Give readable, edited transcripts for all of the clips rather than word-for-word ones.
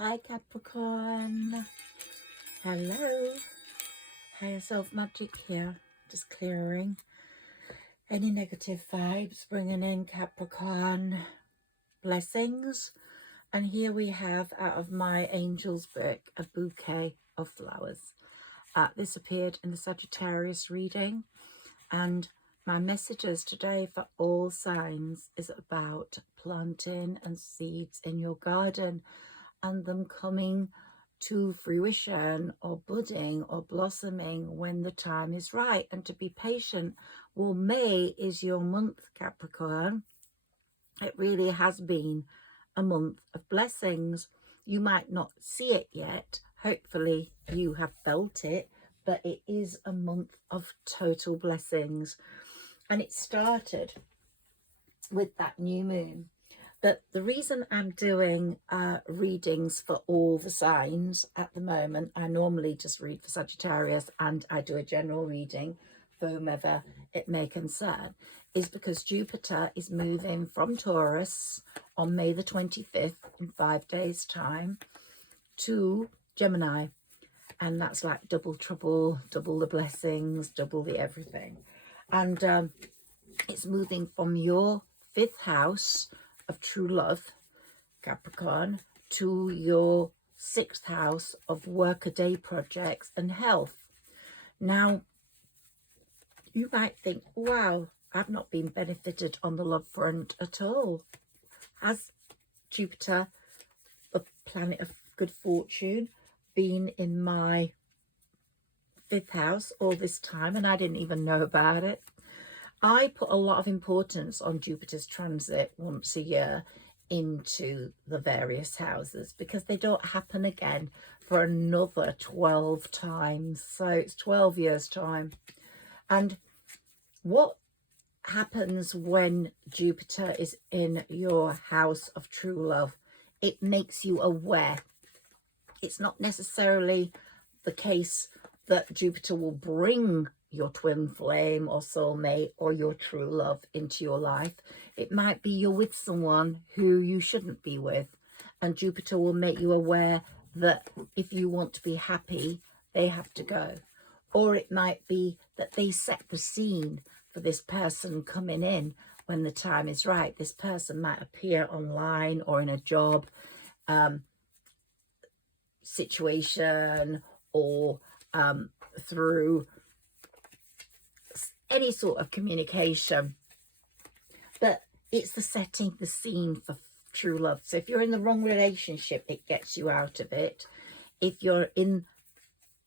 Hi Capricorn. Hello. Higherself Magic here. Just clearing any negative vibes, bringing in Capricorn blessings. And here we have, out of my angel's book, a bouquet of flowers. This appeared in the Sagittarius reading, and my messages today for all signs is about planting and seeds in your garden and them coming to fruition or budding or blossoming when the time is right, and to be patient. Well, May is your month, Capricorn. It really has been a month of blessings. You might not see it yet. Hopefully you have felt it, but it is a month of total blessings. And it started with that new moon. But the reason I'm doing readings for all the signs at the moment, I normally just read for Sagittarius and I do a general reading for whomever it may concern, is because Jupiter is moving from Taurus on May the 25th in 5 days time to Gemini. And that's like double trouble, double the blessings, double the everything. And it's moving from your 5th house of true love, Capricorn, to your 6th house of workaday projects and health. Now, you might think, wow, I've not been benefited on the love front at all. Has Jupiter, the planet of good fortune, been in my 5th house all this time and I didn't even know about it? I put a lot of importance on Jupiter's transit once a year into the various houses because they don't happen again for another 12 times. So it's 12 years time. And what happens when Jupiter is in your house of true love? It makes you aware. It's not necessarily the case that Jupiter will bring your twin flame or soulmate or your true love into your life. It might be you're with someone who you shouldn't be with, and Jupiter will make you aware that if you want to be happy, they have to go. Or it might be that they set the scene for this person coming in when the time is right. This person might appear online or in a job situation or through any sort of communication, but it's the setting the scene for true love. So if you're in the wrong relationship, it gets you out of it. If you're in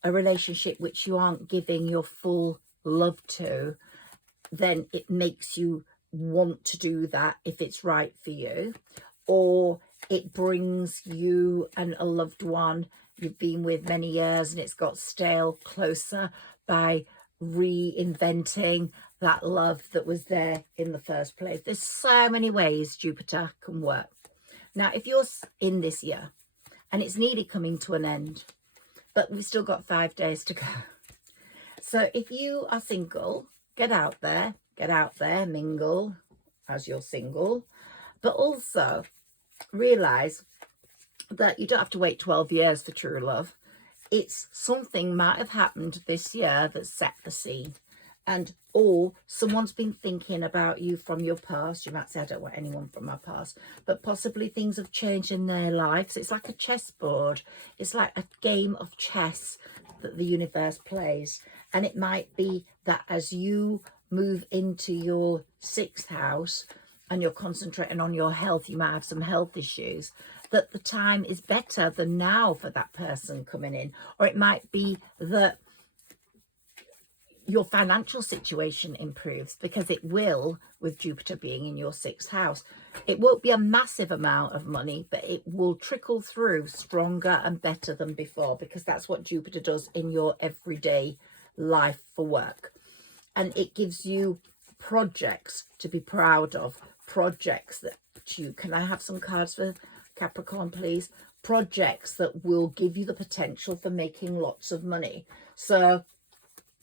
a relationship which you aren't giving your full love to, then it makes you want to do that if it's right for you, or it brings you and a loved one you've been with many years and it's got stale closer by reinventing that love that was there in the first place. There's so many ways Jupiter can work. Now, if you're in this year and it's nearly coming to an end, but we've still got 5 days to go. So if you are single, get out there, mingle as you're single, but also realize that you don't have to wait 12 years for true love. It's something might have happened this year that set the scene, and or someone's been thinking about you from your past. You might say, I don't want anyone from my past, but possibly things have changed in their lives. It's like a chessboard. It's like a game of chess that the universe plays. And it might be that as you move into your 6th house and you're concentrating on your health, you might have some health issues, that the time is better than now for that person coming in. Or it might be that your financial situation improves, because it will with Jupiter being in your 6th house. It won't be a massive amount of money, but it will trickle through stronger and better than before, because that's what Jupiter does in your everyday life for work. And it gives you projects to be proud of, projects that you, can I have some cards for Capricorn, please? Projects that will give you the potential for making lots of money. So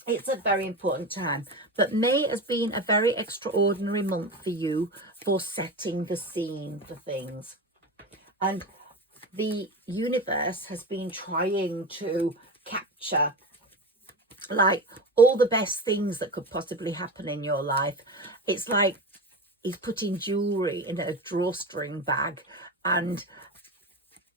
it's a very important time. But May has been a very extraordinary month for you for setting the scene for things. And the universe has been trying to capture like all the best things that could possibly happen in your life. It's like he's putting jewelry in a drawstring bag, and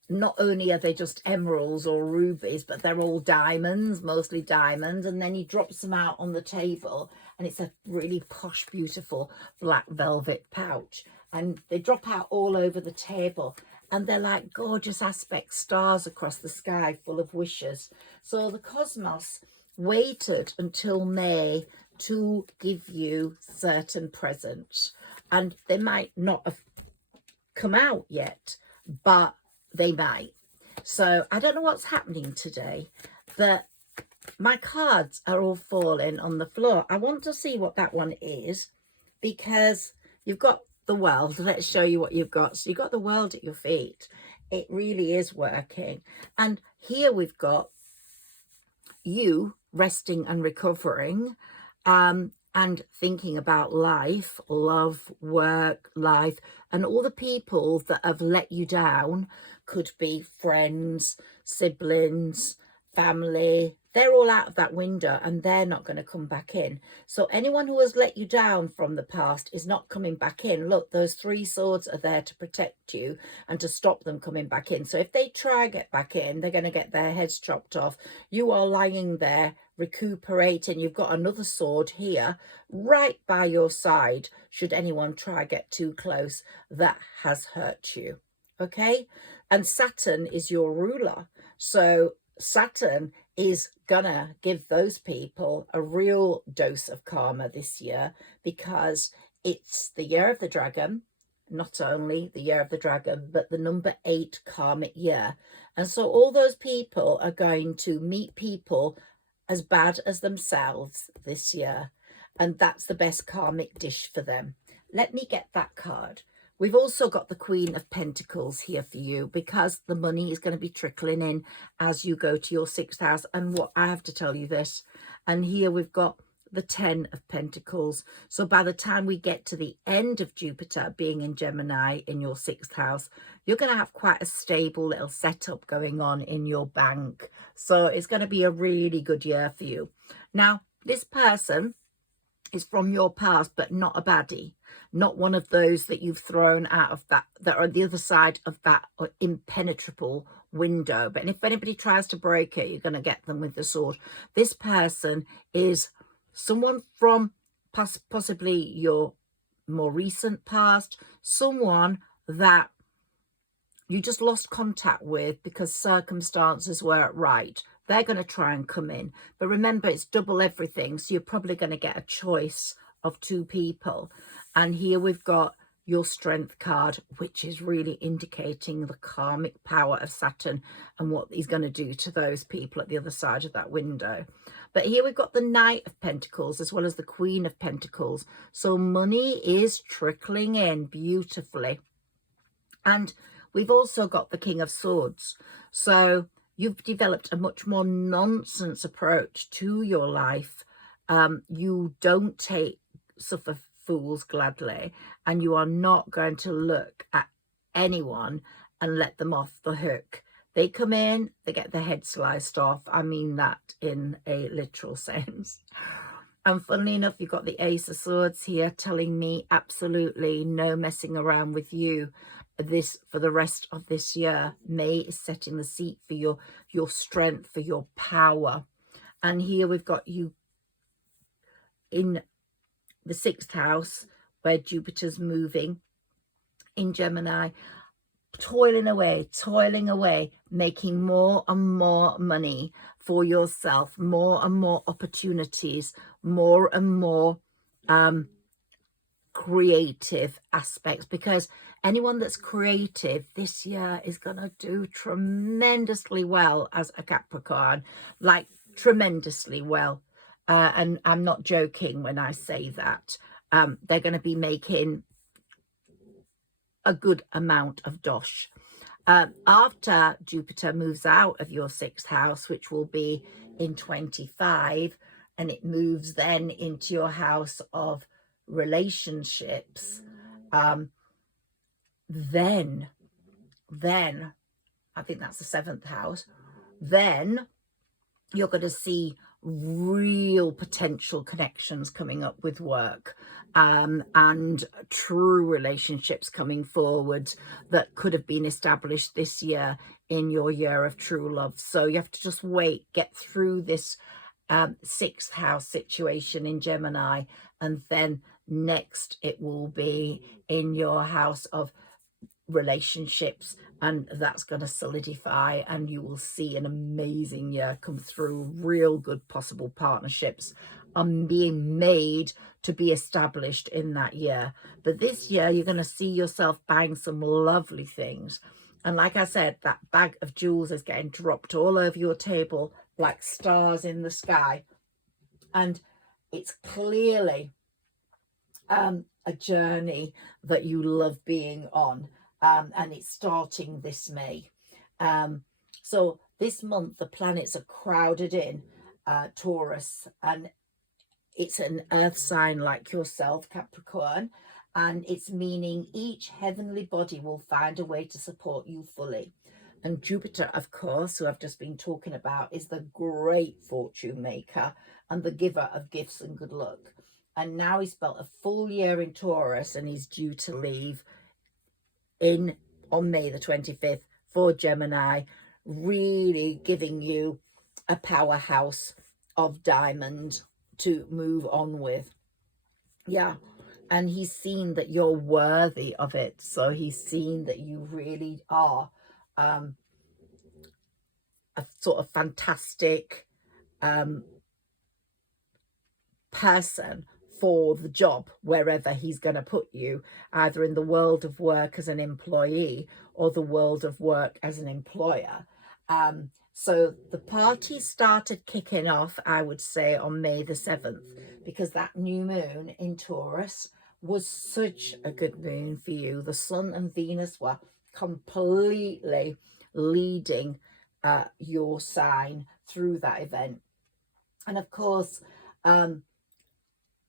not only are they just emeralds or rubies, but they're all diamonds, mostly diamonds. And then he drops them out on the table, and it's a really posh, beautiful black velvet pouch. And they drop out all over the table, and they're like gorgeous aspect stars across the sky full of wishes. So the cosmos waited until May to give you certain presents, and they might not have come out yet, but they might. So I don't know what's happening today, but my cards are all falling on the floor. I want to see what that one is, because you've got the world. Let's show you what you've got. So you've got the world at your feet. It really is working. And here we've got you resting and recovering, and thinking about life, love, work, life, and all the people that have let you down. Could be friends, siblings, family. They're all out of that window, and they're not going to come back in. So anyone who has let you down from the past is not coming back in. Look, those 3 swords are there to protect you and to stop them coming back in. So if they try get back in, they're going to get their heads chopped off. You are lying there recuperating. You've got another sword here right by your side should anyone try get too close that has hurt you. Okay? And Saturn is your ruler. So Saturn is gonna give those people a real dose of karma this year, because it's the year of the dragon. Not only the year of the dragon, but the number 8 karmic year. And so all those people are going to meet people as bad as themselves this year. And that's the best karmic dish for them. Let me get that card. We've also got the Queen of Pentacles here for you, because the money is going to be trickling in as you go to your 6th house. And what I have to tell you this, and here we've got the 10 of Pentacles. So by the time we get to the end of Jupiter being in Gemini in your 6th house, you're going to have quite a stable little setup going on in your bank. So it's going to be a really good year for you. Now, this person is from your past, but not a baddie, not one of those that you've thrown out of that are on the other side of that impenetrable window. But if anybody tries to break it, you're going to get them with the sword. This person is someone from possibly your more recent past, someone that you just lost contact with because circumstances weren't right. They're going to try and come in. But remember, it's double everything. So you're probably going to get a choice of 2 people. And here we've got your Strength card, which is really indicating the karmic power of Saturn and what he's going to do to those people at the other side of that window. But here we've got the Knight of Pentacles as well as the Queen of Pentacles. So money is trickling in beautifully. And we've also got the King of Swords. So you've developed a much more nonsense approach to your life. You don't suffer fools gladly, and you are not going to look at anyone and let them off the hook. They come in, they get their head sliced off. I mean that in a literal sense. And funnily enough, you've got the Ace of Swords here telling me absolutely no messing around with you this for the rest of this year. May is setting the seat for your strength, for your power. And here we've got you in the 6th house where Jupiter's moving in Gemini, toiling away, making more and more money for yourself, more and more opportunities, more and more creative aspects, because anyone that's creative this year is going to do tremendously well as a Capricorn, like tremendously well. And I'm not joking when I say that. They're going to be making a good amount of dosh. After Jupiter moves out of your 6th house, which will be in 25, and it moves then into your house of relationships, then I think that's the 7th house, then you're going to see real potential connections coming up with work, and true relationships coming forward that could have been established this year in your year of true love. So you have to just wait, get through this 6th house situation in Gemini, and then next it will be in your house of relationships, and that's going to solidify, and you will see an amazing year come through. Real good possible partnerships are being made to be established in that year. But this year you're going to see yourself buying some lovely things, and like I said, that bag of jewels is getting dropped all over your table like stars in the sky, and it's clearly a journey that you love being on. And it's starting this May. So this month, the planets are crowded in Taurus, and it's an earth sign like yourself, Capricorn, and it's meaning each heavenly body will find a way to support you fully. And Jupiter, of course, who I've just been talking about, is the great fortune maker and the giver of gifts and good luck. And now he's spent a full year in Taurus, and he's due to leave on May the 25th for Gemini, really giving you a powerhouse of diamond to move on with. Yeah, and he's seen that you're worthy of it. So he's seen that you really are a sort of fantastic person for the job wherever he's going to put you, either in the world of work as an employee or the world of work as an employer. So the party started kicking off, I would say, on May the 7th, because that new moon in Taurus was such a good moon for you. The Sun and Venus were completely leading your sign through that event. And of course,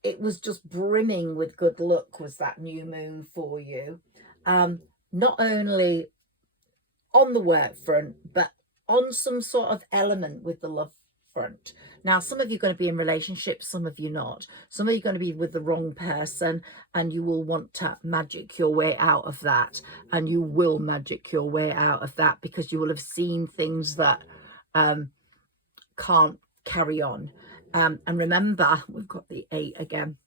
it was just brimming with good luck, was that new moon for you. Not only on the work front, but on some sort of element with the love front. Now, some of you are going to be in relationships, some of you not. Some of you are going to be with the wrong person, and you will want to magic your way out of that. And you will magic your way out of that, because you will have seen things that can't carry on. And remember, we've got the 8 again.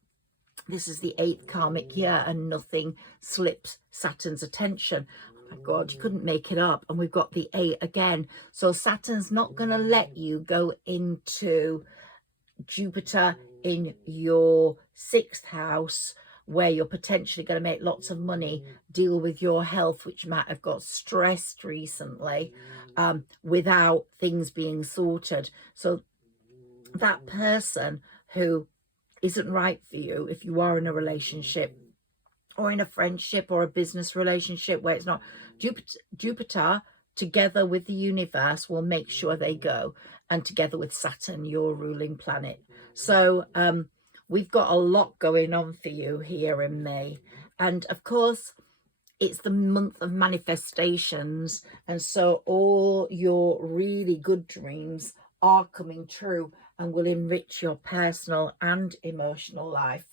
This is the 8th karmic year, and nothing slips Saturn's attention. Oh my God, you couldn't make it up. And we've got the 8 again. So Saturn's not going to let you go into Jupiter in your 6th house, where you're potentially going to make lots of money, deal with your health, which might have got stressed recently, without things being sorted. So that person who isn't right for you, if you are in a relationship or in a friendship or a business relationship where it's not, Jupiter together with the universe will make sure they go, and together with Saturn, your ruling planet. So we've got a lot going on for you here in May. And of course, it's the month of manifestations, and so all your really good dreams are coming true and will enrich your personal and emotional life.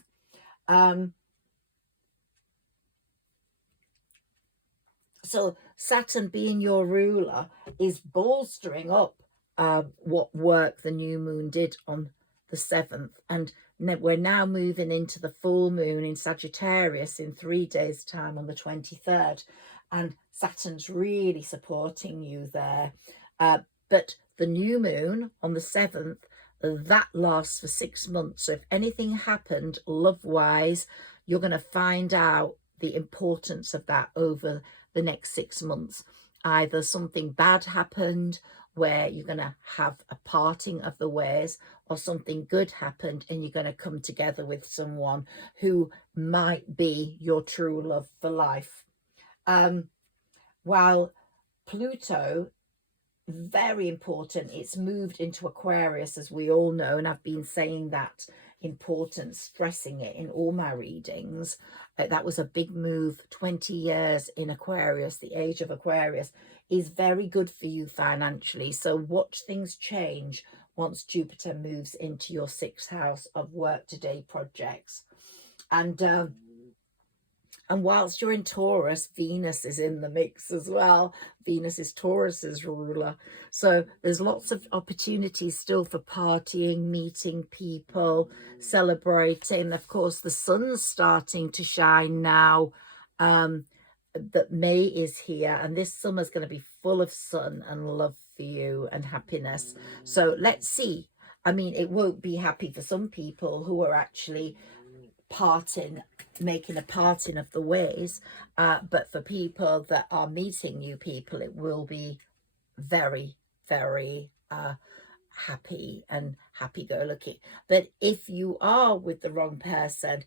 So Saturn, being your ruler, is bolstering up what work the new moon did on the 7th. And we're now moving into the full moon in Sagittarius in 3 days' time on the 23rd. And Saturn's really supporting you there. But the new moon on the 7th, that lasts for 6 months. So if anything happened love-wise, you're going to find out the importance of that over the next 6 months. Either something bad happened where you're going to have a parting of the ways, or something good happened and you're going to come together with someone who might be your true love for life. While Pluto, very important, it's moved into Aquarius, as we all know, and I've been saying that important, stressing it in all my readings. That was a big move. 20 years in Aquarius, the age of Aquarius, is very good for you financially. So watch things change once Jupiter moves into your 6th house of work today projects. And whilst you're in Taurus, Venus is in the mix as well. Venus is Taurus's ruler. So there's lots of opportunities still for partying, meeting people, celebrating. Of course, the sun's starting to shine now. That May is here, and this summer's going to be full of sun and love for you and happiness. So let's see. I mean, it won't be happy for some people who are actually making a parting of the ways, but for people that are meeting new people, it will be very, very happy and happy-go-lucky. But if you are with the wrong person,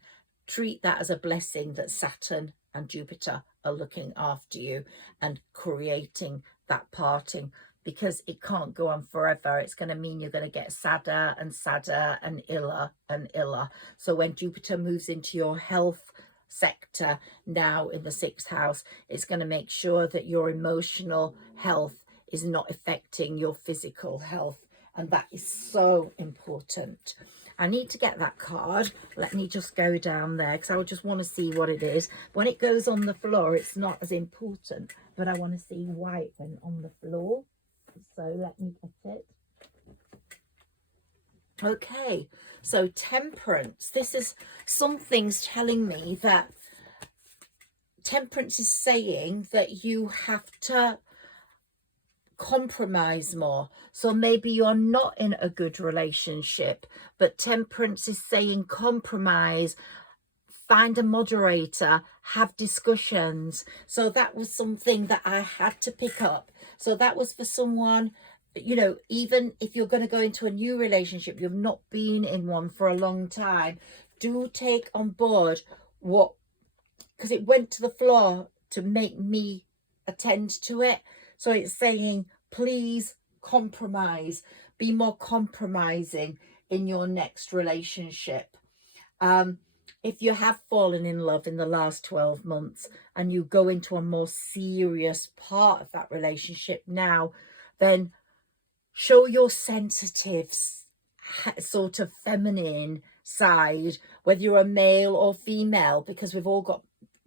treat that as a blessing that Saturn and Jupiter are looking after you and creating that parting, because it can't go on forever. It's going to mean you're going to get sadder and sadder and iller and iller. So when Jupiter moves into your health sector now in the 6th house, it's going to make sure that your emotional health is not affecting your physical health. And that is so important. I need to get that card. Let me just go down there because I just want to see what it is. When it goes on the floor, it's not as important, but I want to see why it went on the floor. So let me get it. Okay, so Temperance. This is something's telling me that Temperance is saying that you have to compromise more. So maybe you're not in a good relationship, but Temperance is saying compromise, find a moderator, have discussions. So that was something that I had to pick up. So that was for someone, you know, even if you're going to go into a new relationship, you've not been in one for a long time, do take on board what, because it went to the floor to make me attend to it. So it's saying, please compromise, be more compromising in your next relationship. If you have fallen in love in the last 12 months and you go into a more serious part of that relationship now, then show your sensitive, sort of feminine side, whether you're a male or female, because we've all got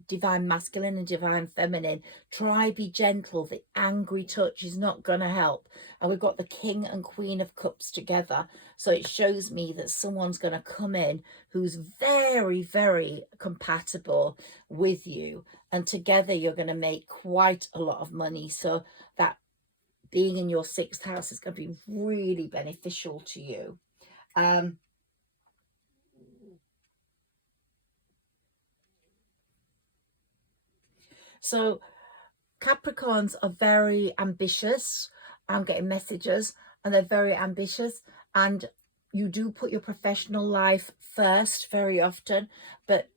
divine masculine and divine feminine. Try be gentle. The angry touch is not going to help. And we've got the King and Queen of Cups together. So it shows me that someone's going to come in who's very, very compatible with you. And together you're going to make quite a lot of money. So that being in your 6th house is going to be really beneficial to you. So Capricorns are very ambitious. I'm getting messages, and they're very ambitious, and you do put your professional life first very often, but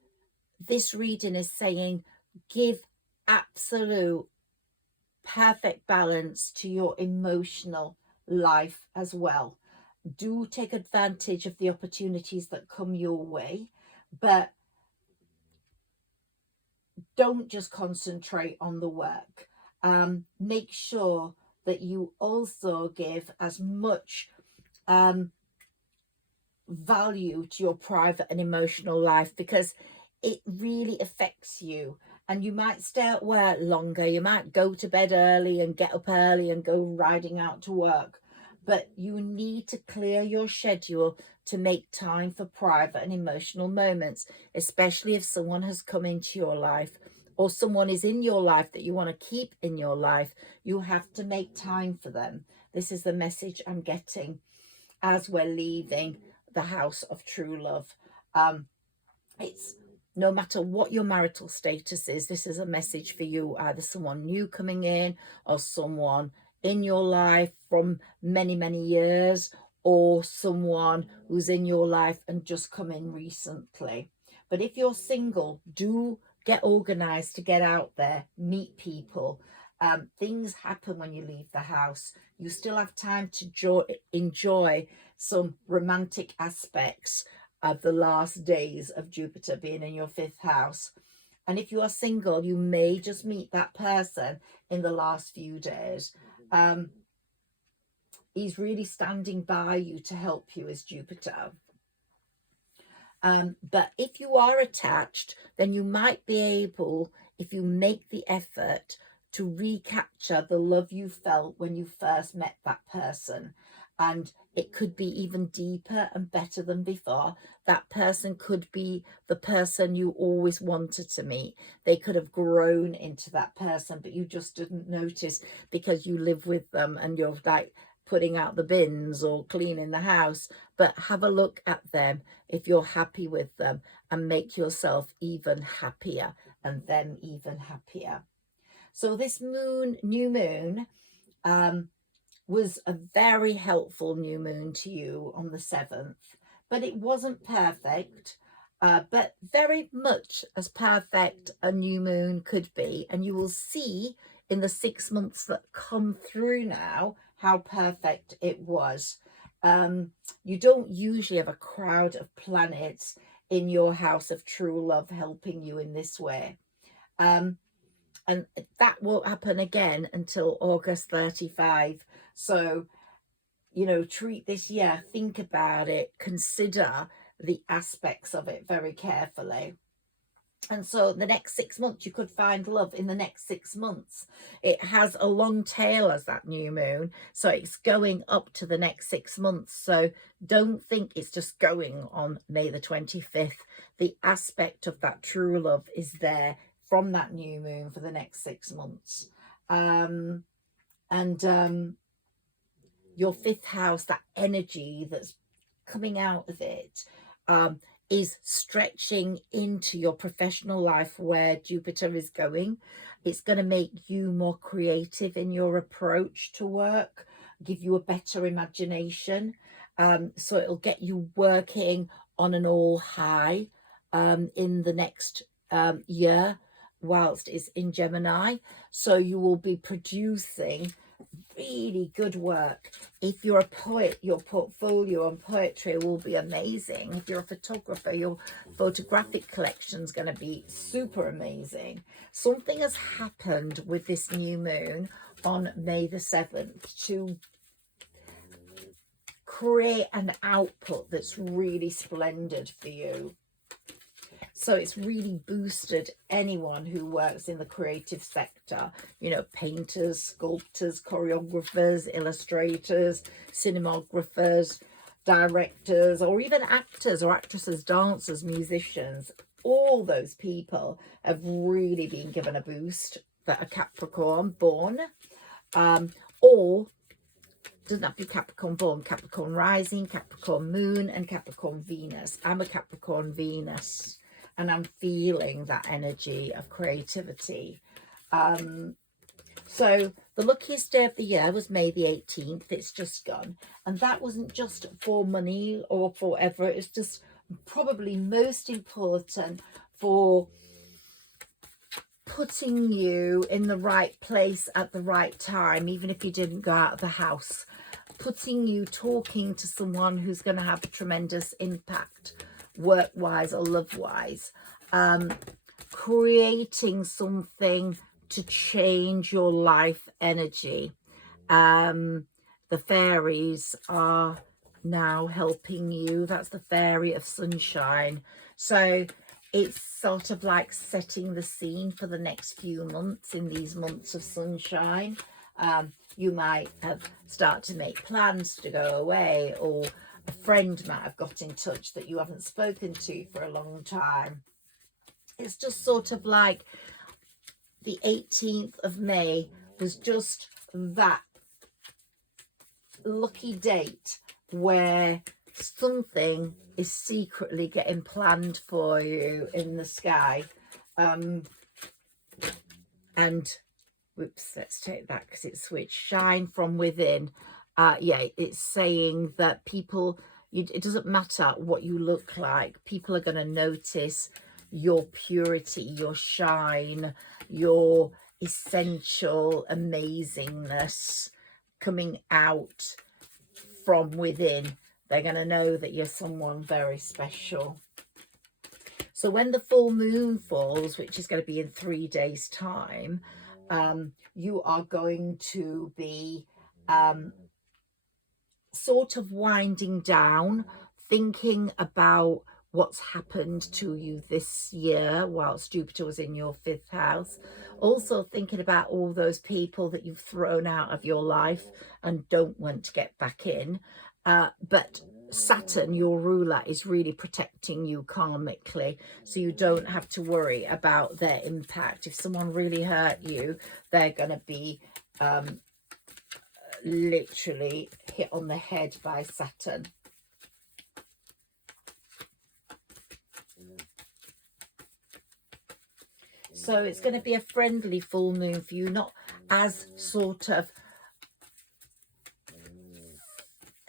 this reading is saying give absolute perfect balance to your emotional life as well. Do take advantage of the opportunities that come your way, but don't just concentrate on the work. Make sure that you also give as much value to your private and emotional life, because it really affects you. And you might stay at work longer, you might go to bed early and get up early and go riding out to work, but you need to clear your schedule to make time for private and emotional moments, especially if someone has come into your life or someone is in your life that you want to keep in your life. You have to make time for them. This is the message I'm getting as we're leaving the house of true love. It's no matter what your marital status is, this is a message for you, either someone new coming in or someone in your life from many, many years, or someone who's in your life and just come in recently. But if you're single, do get organized to get out there, meet people. Things happen when you leave the house. You still have time to enjoy some romantic aspects of the last days of Jupiter being in your 5th house. And if you are single, you may just meet that person in the last few days. He's really standing by you to help you as Jupiter. But if you are attached, then you might be able, if you make the effort, to recapture the love you felt when you first met that person. And it could be even deeper and better than before. That person could be the person you always wanted to meet. They could have grown into that person, but you just didn't notice because you live with them and you're like putting out the bins or cleaning the house. But have a look at them if you're happy with them, and make yourself even happier and them even happier. So this new moon, was a very helpful new moon to you on the 7th, but it wasn't perfect, but very much as perfect a new moon could be. And you will see in the 6 months that come through now how perfect it was. You don't usually have a crowd of planets in your house of true love helping you in this way. And that won't happen again until August 35. So, you know, treat this year, think about it, consider the aspects of it very carefully. And so the next 6 months, you could find love in the next 6 months. It has a long tail as that new moon, so it's going up to the next 6 months. So don't think it's just going on May the 25th. The aspect of that true love is there from that new moon for the next 6 months. Your 5th house, that energy that's coming out of it, is stretching into your professional life where Jupiter is going. It's going to make you more creative in your approach to work, give you a better imagination. So it'll get you working on an all high in the next year whilst it's in Gemini. So you will be producing really good work. If you're a poet, your portfolio on poetry will be amazing. If you're a photographer, your photographic collection is going to be super amazing. Something has happened with this new moon on May the 7th to create an output that's really splendid for you. So it's really boosted anyone who works in the creative sector, you know, painters, sculptors, choreographers, illustrators, cinematographers, directors, or even actors or actresses, dancers, musicians. All those people have really been given a boost that are Capricorn born, or doesn't have to be Capricorn born, Capricorn rising, Capricorn moon, and Capricorn Venus. I'm a Capricorn Venus, and I'm feeling that energy of creativity. So the luckiest day of the year was May the 18th. It's just gone. And that wasn't just for money or for whatever. It's just probably most important for putting you in the right place at the right time, even if you didn't go out of the house. Putting you talking to someone who's going to have a tremendous impact, work-wise or love-wise. Creating something to change your life energy. The fairies are now helping you. That's the fairy of sunshine. So it's sort of like setting the scene for the next few months in these months of sunshine. You might have started to make plans to go away, or a friend might have got in touch that you haven't spoken to for a long time. It's just sort of like the 18th of May was just that lucky date where something is secretly getting planned for you in the sky. And whoops, let's take that because it switched. Shine from within. Yeah, it's saying that people, it doesn't matter what you look like, people are going to notice your purity, your shine, your essential amazingness coming out from within. They're going to know that you're someone very special. So when the full moon falls, which is going to be in 3 days' time, you are going to be sort of winding down, thinking about what's happened to you this year whilst Jupiter was in your 5th house. Also thinking about all those people that you've thrown out of your life and don't want to get back in. But Saturn, your ruler, is really protecting you karmically, so you don't have to worry about their impact. If someone really hurt you, they're going to be literally hit on the head by Saturn. So it's going to be a friendly full moon for you, not as sort of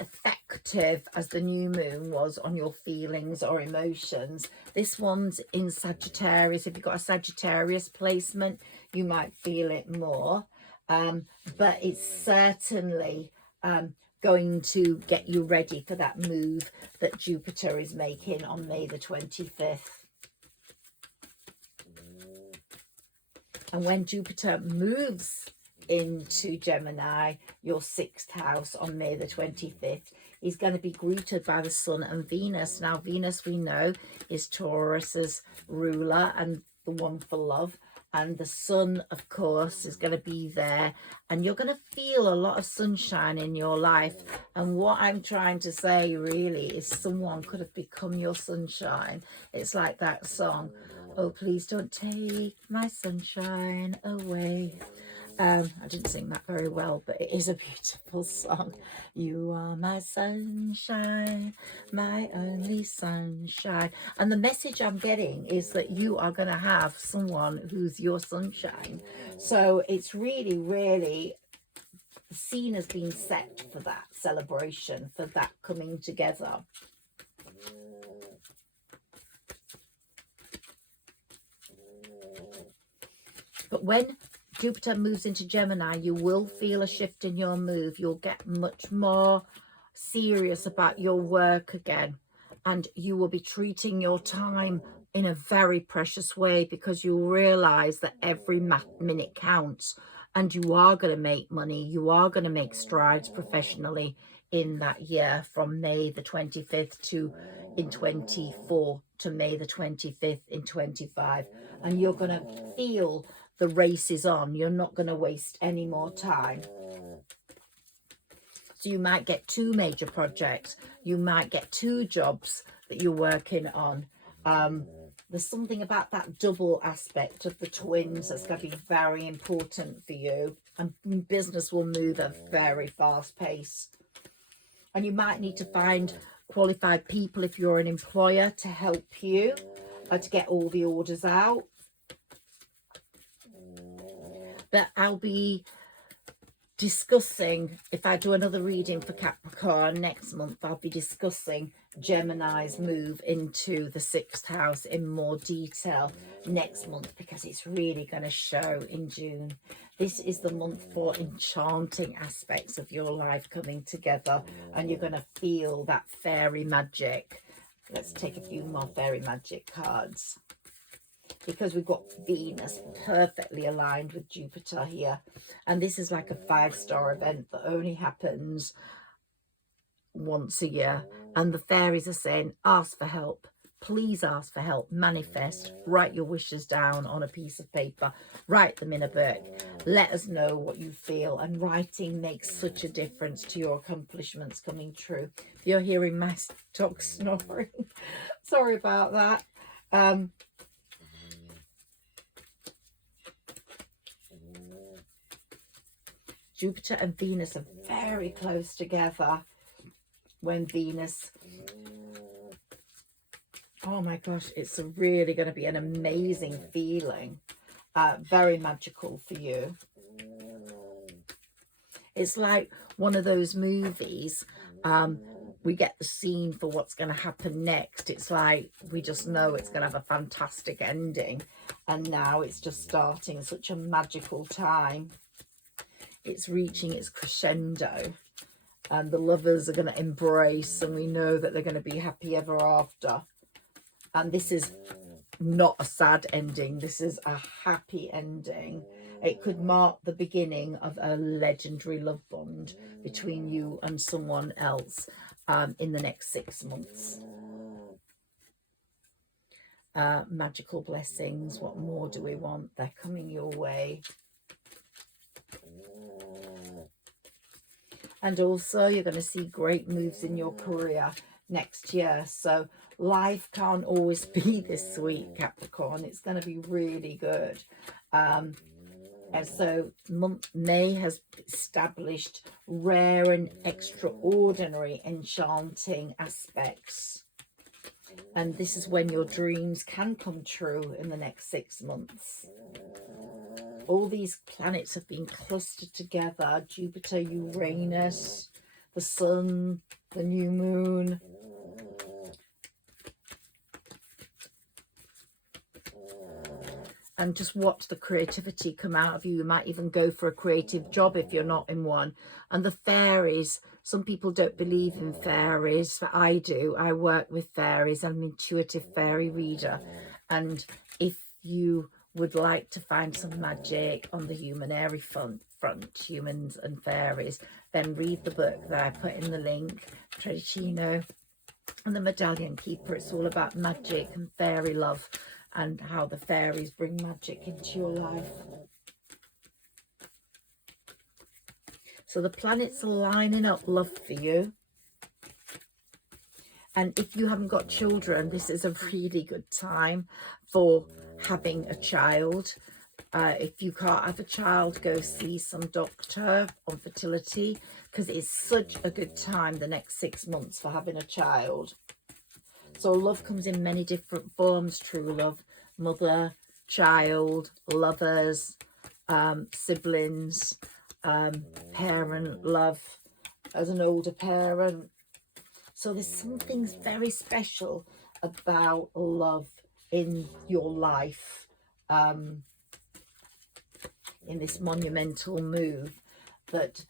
effective as the new moon was on your feelings or emotions. This one's in Sagittarius. If you've got a Sagittarius placement, you might feel it more. But it's certainly going to get you ready for that move that Jupiter is making on May the 25th. And when Jupiter moves into Gemini, your 6th house, on May the 25th, he's going to be greeted by the Sun and Venus. Now, Venus, we know, is Taurus's ruler and the one for love. And the Sun, of course, is going to be there. And you're going to feel a lot of sunshine in your life. And what I'm trying to say, really, is someone could have become your sunshine. It's like that song, "Oh, please don't take my sunshine away." I didn't sing that very well, but it is a beautiful song. You are my sunshine, my only sunshine. And the message I'm getting is that you are going to have someone who's your sunshine. So it's really, really, the scene has been set for that celebration, for that coming together. But when Jupiter moves into Gemini, you will feel a shift in your move. You'll get much more serious about your work again. And you will be treating your time in a very precious way, because you'll realize that every minute counts. And you are going to make money. You are going to make strides professionally in that year, from May the 25th in 24 to May the 25th in 25. And you're going to feel the race is on. You're not going to waste any more time. So you might get 2 major projects. You might get 2 jobs that you're working on. There's something about that double aspect of the twins that's going to be very important for you. And business will move at a very fast pace. And you might need to find qualified people, if you're an employer, to help you to get all the orders out. But I'll be discussing, if I do another reading for Capricorn next month, I'll be discussing Gemini's move into the 6th house in more detail next month, because it's really going to show in June. This is the month for enchanting aspects of your life coming together, and you're going to feel that fairy magic. Let's take a few more fairy magic cards, because we've got Venus perfectly aligned with Jupiter here. And this is like a 5-star event that only happens once a year. And the fairies are saying, ask for help. Please ask for help. Manifest. Write your wishes down on a piece of paper. Write them in a book. Let us know what you feel. And writing makes such a difference to your accomplishments coming true. If you're hearing my dog snoring, sorry about that. Jupiter and Venus are very close together. When Venus, oh my gosh, it's really going to be an amazing feeling. Very magical for you. It's like one of those movies. We get the scene for what's going to happen next. It's like we just know it's going to have a fantastic ending. And now it's just starting such a magical time. It's reaching its crescendo. and the lovers are going to embrace, and we know that they're going to be happy ever after. And this is not a sad ending. This is a happy ending. It could mark the beginning of a legendary love bond between you and someone else in the next 6 months. Magical blessings. What more do we want? They're coming your way. And also you're going to see great moves in your career next year. So life can't always be this sweet, Capricorn. It's going to be really good. And so month May has established rare and extraordinary enchanting aspects. And this is when your dreams can come true in the next 6 months. All these planets have been clustered together. Jupiter, Uranus, the sun, the new moon. And just watch the creativity come out of you. You might even go for a creative job if you're not in one. And the fairies, some people don't believe in fairies, but I do. I work with fairies. I'm an intuitive fairy reader. And if you would like to find some magic on the Humanairy front, humans and fairies, then read the book that I put in the link, Trecino and the Medallion Keeper. It's all about magic and fairy love and how the fairies bring magic into your life. So the planets are lining up love for you. And if you haven't got children, this is a really good time for having a child. If you can't have a child, go see some doctor on fertility, because it's such a good time the next 6 months for having a child. So love comes in many different forms. True love, mother, child, lovers, siblings, parent love as an older parent. So there's something very special about love in your life, in this monumental move that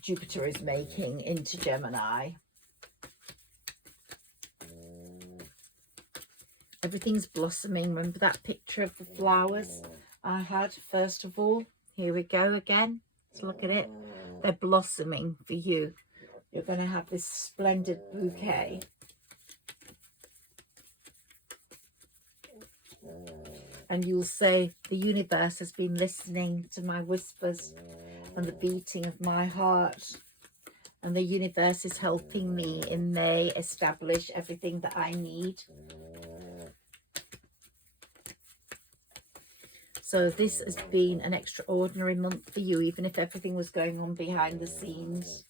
Jupiter is making into Gemini. Everything's blossoming. Remember that picture of the flowers I had first of all? Here we go again. Let's look at it. They're blossoming for you. You're going to have this splendid bouquet. And you'll say, the universe has been listening to my whispers and the beating of my heart. And the universe is helping me in May establish everything that I need. So this has been an extraordinary month for you, even if everything was going on behind the scenes.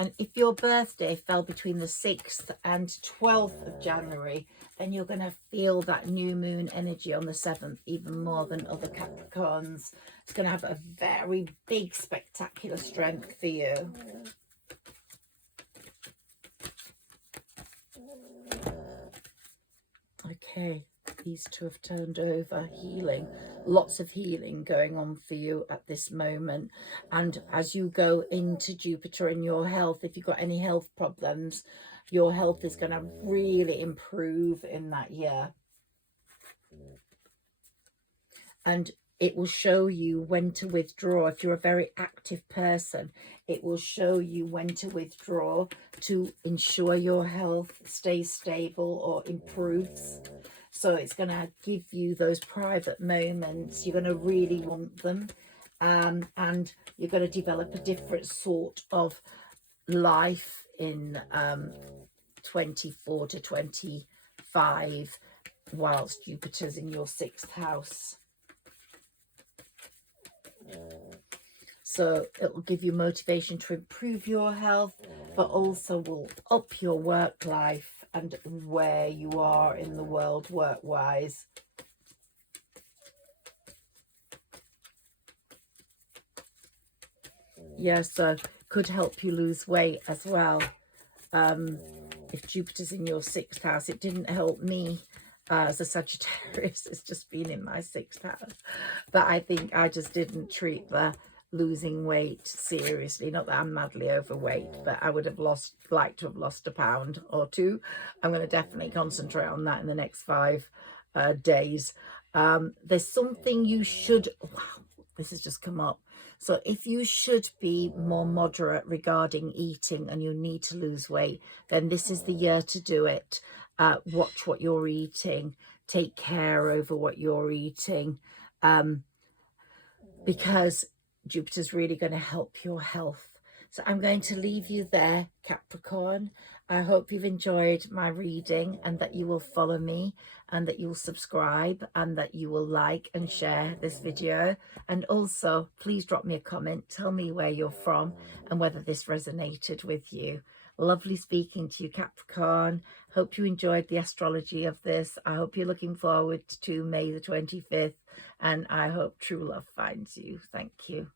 And if your birthday fell between the 6th and 12th of January, then you're going to feel that new moon energy on the 7th even more than other Capricorns. It's going to have a very big, spectacular strength for you. Okay, these two have turned over. Healing. Lots of healing going on for you at this moment. And as you go into Jupiter in your health, if you've got any health problems, your health is going to really improve in that year. And it will show you when to withdraw. If you're a very active person, it will show you when to withdraw to ensure your health stays stable or improves. So it's going to give you those private moments. You're going to really want them. And you're going to develop a different sort of life in 24 to 25 whilst Jupiter's in your 6th house. So it will give you motivation to improve your health, but also will up your work life and where you are in the world work-wise. Yeah, so could help you lose weight as well. If Jupiter's in your 6th house, it didn't help me as a Sagittarius. It's just been in my 6th house. But I think I just didn't treat the losing weight seriously. Not that I'm madly overweight, but I would have liked to have lost a pound or 2. I'm going to definitely concentrate on that in the next 5 days. There's something you should, wow, this has just come up. So if you should be more moderate regarding eating and you need to lose weight, then this is the year to do it. Watch what you're eating, take care over what you're eating, because Jupiter's really going to help your health. So I'm going to leave you there, Capricorn. I hope you've enjoyed my reading and that you will follow me and that you'll subscribe and that you will like and share this video. And also, please drop me a comment. Tell me where you're from and whether this resonated with you. Lovely speaking to you, Capricorn. Hope you enjoyed the astrology of this. I hope you're looking forward to May the 25th. And I hope true love finds you. Thank you.